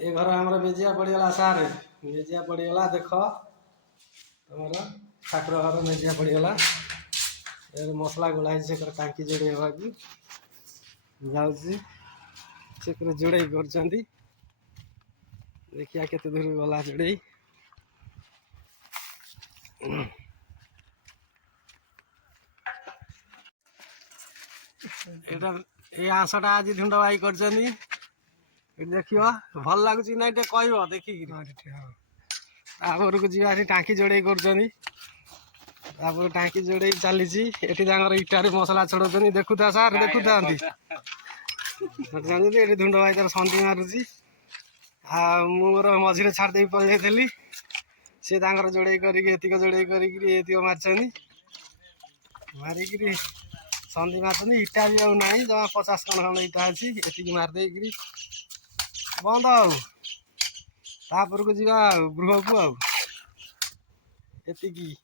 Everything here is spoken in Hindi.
ए घर आमर मेजिया पड़गला सारे मेजिया पड़गला देख तुम ठाकुर घर मेजिया पड़गला मसला गोलाई से टांकी जोड़े हवा की जाऊँ जोड़े कर देखिया केते दूर गला जोड़े आंसटा आज ढुंड भाई कर देख भल लगुच ना कह देखिक टांकी जोड़े कर टांकी जोड़े चली इटार मसला छोड़ देखुता सार देखुता धुंड भाई तार संधि मारुची मोर मझे छाड़ी पलि सी जोड़े करक जोड़े कर मारिक संधि मार इटा भी आउ ना जमा 50 खंड खंड इटा अच्छी ये मारदे बंद आपर को जा गृह को आती